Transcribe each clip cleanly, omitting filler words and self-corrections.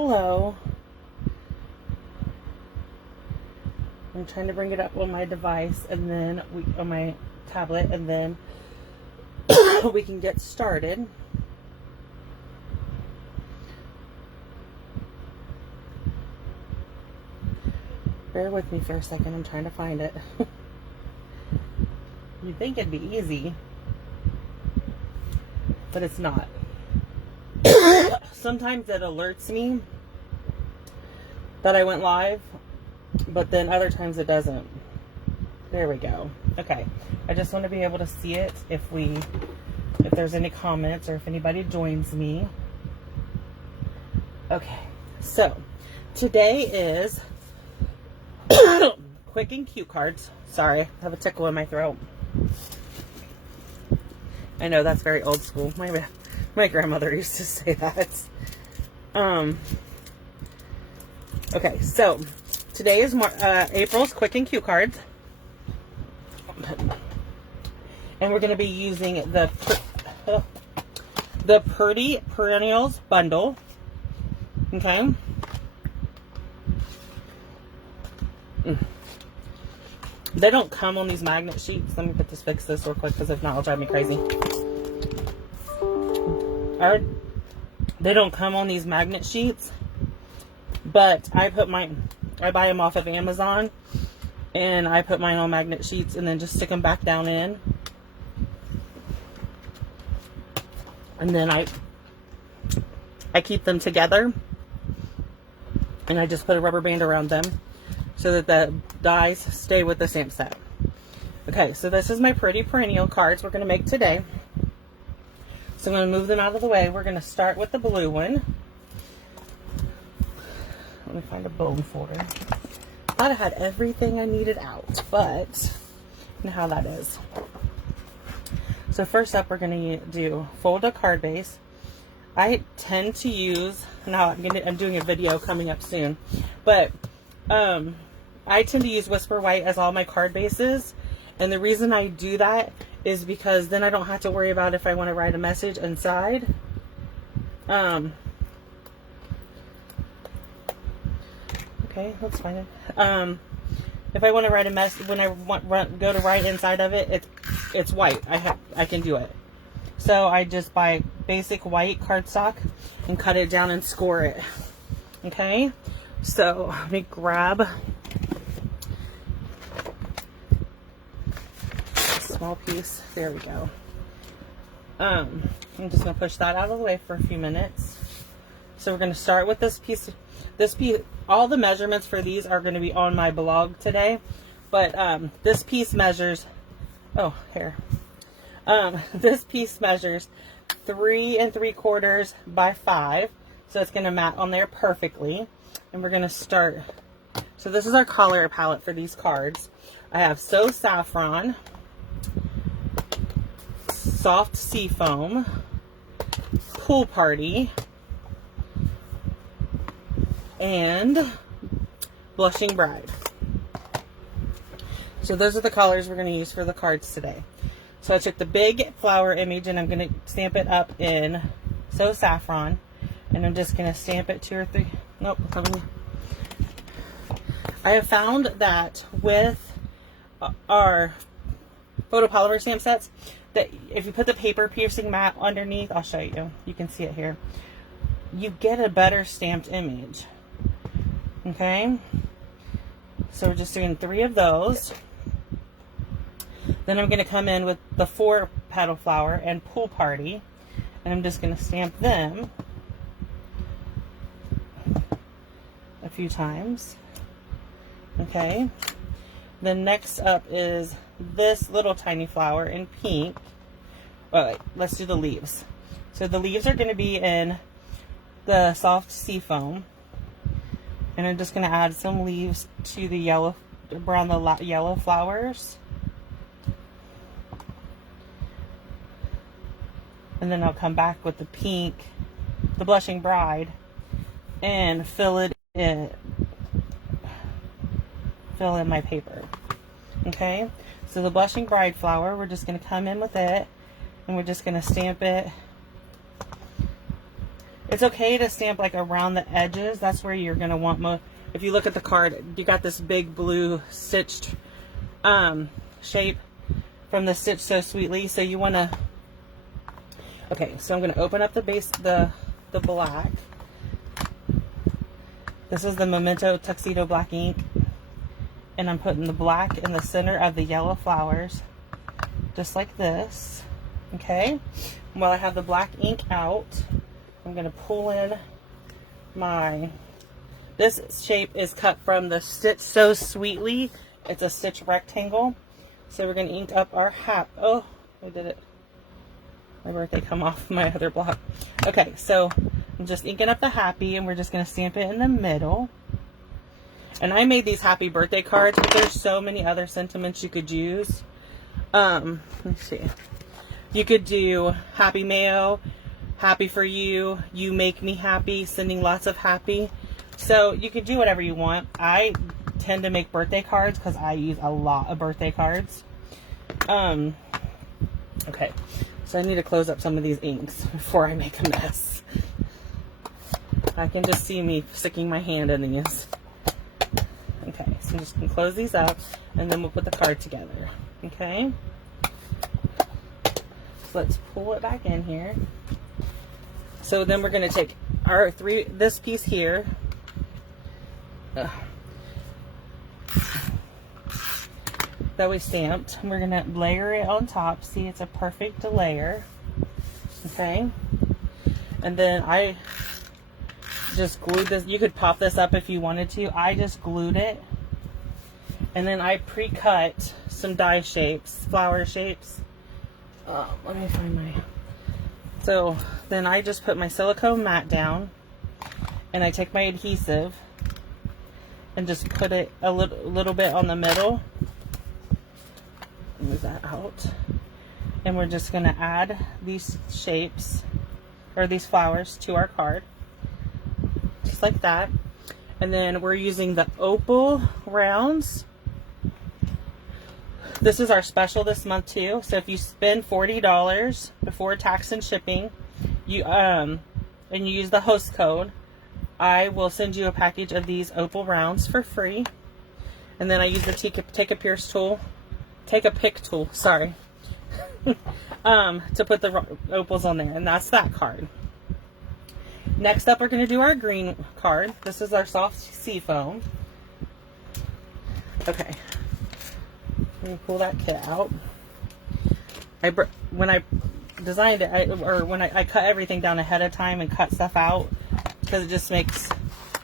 below. I'm trying to bring it up on my device and then on my tablet, and then we can get started. Bear with me for a second. I'm trying to find it. You'd think it'd be easy, but it's not. Sometimes it alerts me that I went live, but then other times it doesn't. There we go. Okay. I just want to be able to see it if there's any comments or if anybody joins me. Okay. So, today is quick and cute cards. Sorry, I have a tickle in my throat. I know that's very old school. My grandmother used to say that. Okay, so today is April's quick and cute cards, and we're going to be using the Pretty Perennials Bundle. Okay. They don't come on these magnet sheets. Let me fix this real quick, because if not, it'll drive me crazy. They don't come on these magnet sheets, but I buy them off of Amazon, and I put mine on magnet sheets and then just stick them back down in. And then I keep them together, and I just put a rubber band around them so that the dies stay with the stamp set. Okay, so this is my Pretty Perennial cards we're going to make today. So I'm going to move them out of the way. We're going to start with the blue one. Let me find a bone folder. I thought I had everything I needed out, but you know how that is. So first up, we're going to do fold a card base. I tend to use, now I'm doing a video coming up soon, but I tend to use Whisper White as all my card bases. And the reason I do that is because then I don't have to worry about if I want to write a message inside. Okay, that's fine. If I want to write a message, when I go to write inside of it, it's white. I can do it. So I just buy basic white cardstock and cut it down and score it. Okay, so let me grab a small piece. There we go. I'm just gonna push that out of the way for a few minutes. So we're gonna start with this piece. All the measurements for these are going to be on my blog today, but this piece measures, this piece measures 3 3/4 by 5, so it's going to mat on there perfectly. And we're going to start. So this is our color palette for these cards. I have So Saffron, Soft Seafoam, Pool Party, and Blushing Bride. So those are the colors we're going to use for the cards today. So I took the big flower image and I'm going to stamp it up in So Saffron, and I'm just going to stamp it 2 or 3. Nope. I have found that with our photopolymer stamp sets, that if you put the paper piercing mat underneath, I'll show you. You can see it here. You get a better stamped image. Okay, so we're just doing 3 of those. Then I'm going to come in with the 4 petal flower and Pool Party, and I'm just going to stamp them a few times. Okay, then next up is this little tiny flower in pink. Wait, let's do the leaves. So the leaves are going to be in the Soft Seafoam. And I'm just going to add some leaves to the yellow, around the yellow flowers. And then I'll come back with the pink, the Blushing Bride, and fill in my paper. Okay, so the Blushing Bride flower, we're just going to come in with it, and we're just going to stamp it It's okay to stamp like around the edges. That's where you're going to want if you look at the card, you got this big blue stitched shape from the Stitch So Sweetly. So you want to, okay, so I'm going to open up the base, the black. This is the Memento Tuxedo Black ink. And I'm putting the black in the center of the yellow flowers, just like this. Okay, and while I have the black ink out, I'm going to pull in this shape is cut from the Stitch So Sweetly. It's a stitch rectangle. So we're going to ink up our hat. Oh, I did it. My birthday come off my other block. Okay, so I'm just inking up the happy, and we're just going to stamp it in the middle. And I made these happy birthday cards, but there's so many other sentiments you could use. Let's see. You could do Happy Mayo, Happy for You, You Make Me Happy, sending lots of happy. So you could do whatever you want. I tend to make birthday cards because I use a lot of birthday cards. Okay, so I need to close up some of these inks before I make a mess. I can just see me sticking my hand in these. Okay, so I'm just going to close these up, and then we'll put the card together. Okay? So let's pull it back in here. So then we're going to take our this piece here. That we stamped. We're going to layer it on top. See, it's a perfect layer. Okay? And then I just glued this. You could pop this up if you wanted to. I just glued it. And then I pre-cut some die shapes, flower shapes. Let me find my... So then I just put my silicone mat down, and I take my adhesive and just put it a little bit on the middle. Move that out. And we're just going to add these shapes, or these flowers, to our card. Just like that. And then we're using the opal rounds. This is our special this month too. So if you spend $40 before tax and shipping, and you use the host code, I will send you a package of these opal rounds for free. And then I use the take a pick tool, sorry, to put the opals on there, and that's that card. Next up, we're going to do our green card. This is our soft sea foam. Okay, let me pull that kit out. When I designed it, when I cut everything down ahead of time and cut stuff out, because it just makes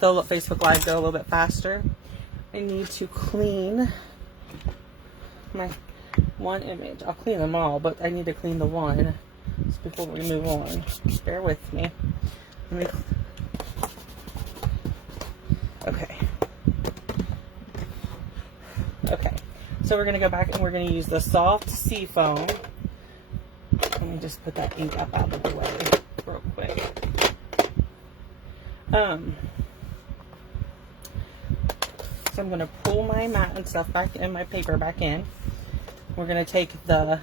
the Facebook Live go a little bit faster. I need to clean my one image. I'll clean them all, but I need to clean the one before we move on. Bear with me. Okay. Okay. So we're going to go back and we're going to use the soft sea foam. Let me just put that ink up out of the way real quick. So I'm going to pull my mat and stuff back in, my paper back in. We're going to take the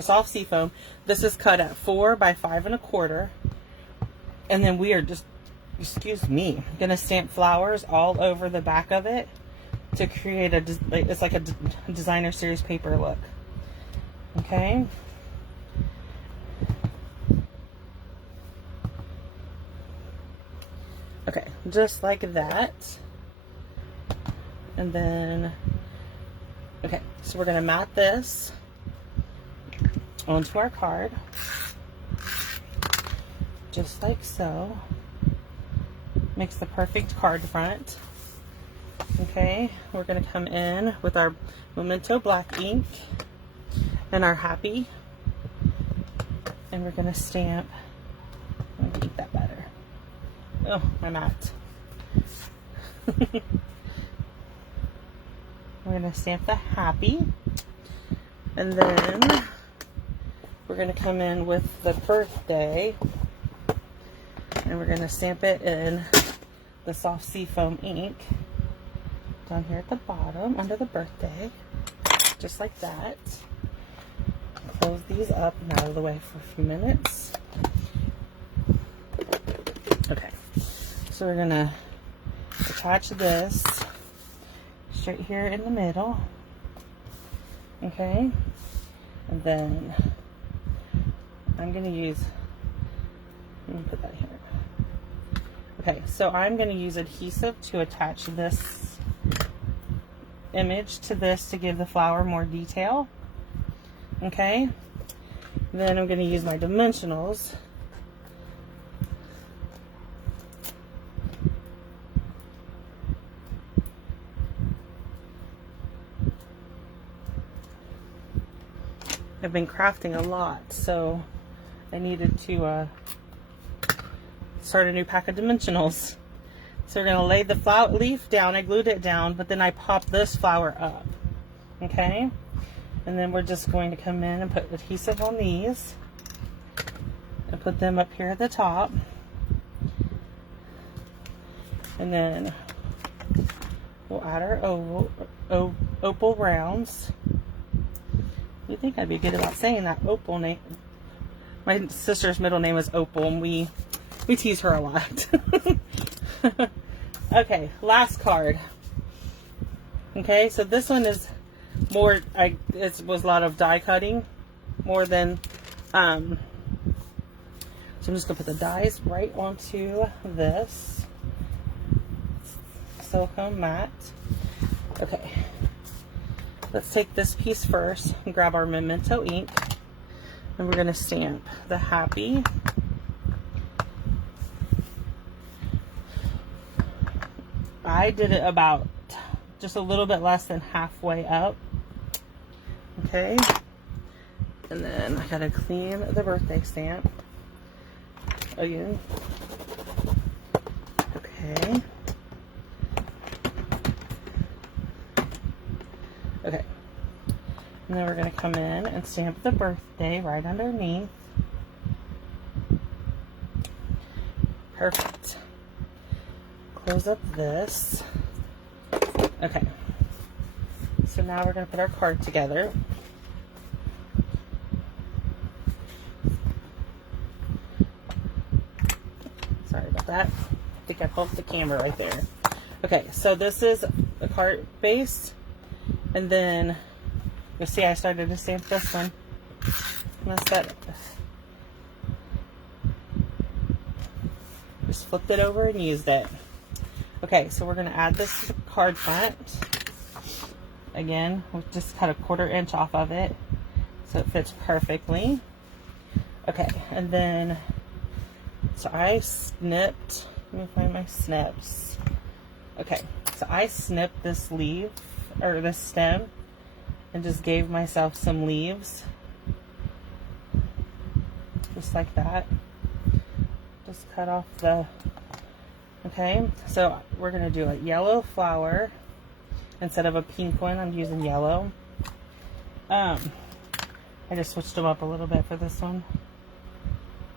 soft sea foam. This is cut at 4 by 5 1/4. And then we are just, excuse me, going to stamp flowers all over the back of it to create it's like a designer series paper look. Okay. Okay, just like that. And then, okay, so we're going to mat this onto our card, just like so. Makes the perfect card front. Okay, we're going to come in with our Memento black ink and our happy, and we're going to stamp. I'm going to keep that better. Oh, my mat. We're going to stamp the happy, and then we're going to come in with the birthday, and we're going to stamp it in the soft sea foam ink down here at the bottom under the birthday, just like that. Close these up and out of the way for a few minutes. So we're gonna attach this straight here in the middle. Okay, and then I'm gonna use, let me put that here. Okay, so I'm gonna use adhesive to attach this image to this to give the flower more detail. Okay, then I'm gonna use my dimensionals. I've been crafting a lot, so I needed to start a new pack of dimensionals. So we're going to lay the flower leaf down. I glued it down, but then I popped this flower up. Okay? And then we're just going to come in and put adhesive on these and put them up here at the top. And then we'll add our opal rounds. You think I'd be good about saying that opal name? My sister's middle name is Opal, and we tease her a lot. Okay, last card. Okay, so this one is more, it was a lot of die cutting, more than, so I'm just gonna put the dies right onto this silicone mat. Okay. Let's take this piece first and grab our Memento ink, and we're going to stamp the happy. I did it about just a little bit less than halfway up. Okay, and then I got to clean the birthday stamp again. Okay. Okay, and then we're going to come in and stamp the birthday right underneath. Perfect. Close up this. Okay, so now we're going to put our card together. Sorry about that. I think I bumped the camera right there. Okay, so this is the card base. And then, you'll see I started to stamp this one. Messed that up. Just flipped it over and used it. Okay, so we're going to add this to the card front. Again, we'll just cut a 1/4 inch off of it so it fits perfectly. Okay, and then, so I snipped, let me find my snips. Okay, so I snipped this leaf, or this stem, and just gave myself some leaves, just like that. Just cut off the, okay, so we're gonna do a yellow flower instead of a pink one. I'm using yellow. I just switched them up a little bit for this one.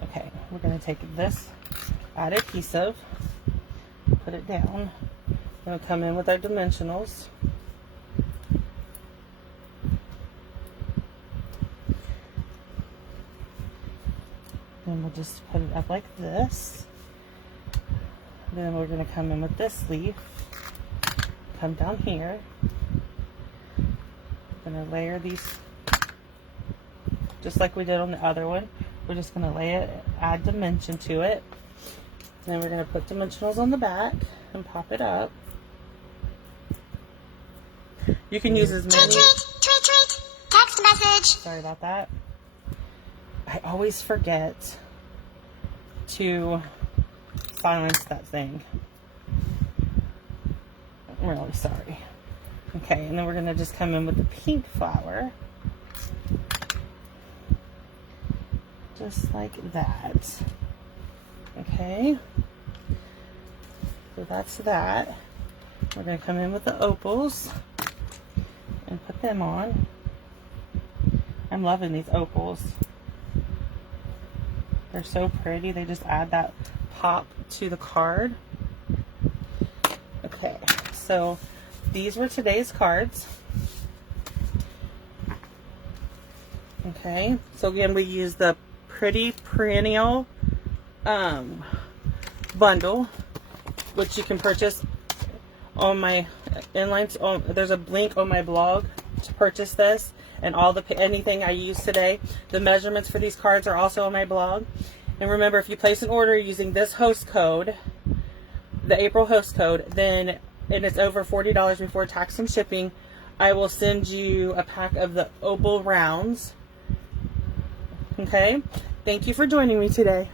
Okay, we're gonna take this, add adhesive, put it down. We're gonna come in with our dimensionals. And we'll just put it up like this. Then we're going to come in with this leaf. Come down here. We're going to layer these just like we did on the other one. We're just going to lay it, add dimension to it. And then we're going to put dimensionals on the back and pop it up. You can use as many. Tweet. Text message. Sorry about that. I always forget to silence that thing. I'm really sorry. Okay, and then we're going to just come in with the pink flower. Just like that. Okay. So that's that. We're going to come in with the opals and put them on. I'm loving these opals. They're so pretty. They just add that pop to the card. Okay, so these were today's cards. Okay, so again, we use the Pretty Perennial Bundle. which you can purchase on my inline. There's a link on my blog to purchase this, and anything I use today. The measurements for these cards are also on my blog. And remember, if you place an order using this host code, the April host code, and it's over $40 before tax and shipping, I will send you a pack of the opal rounds. Okay? Thank you for joining me today.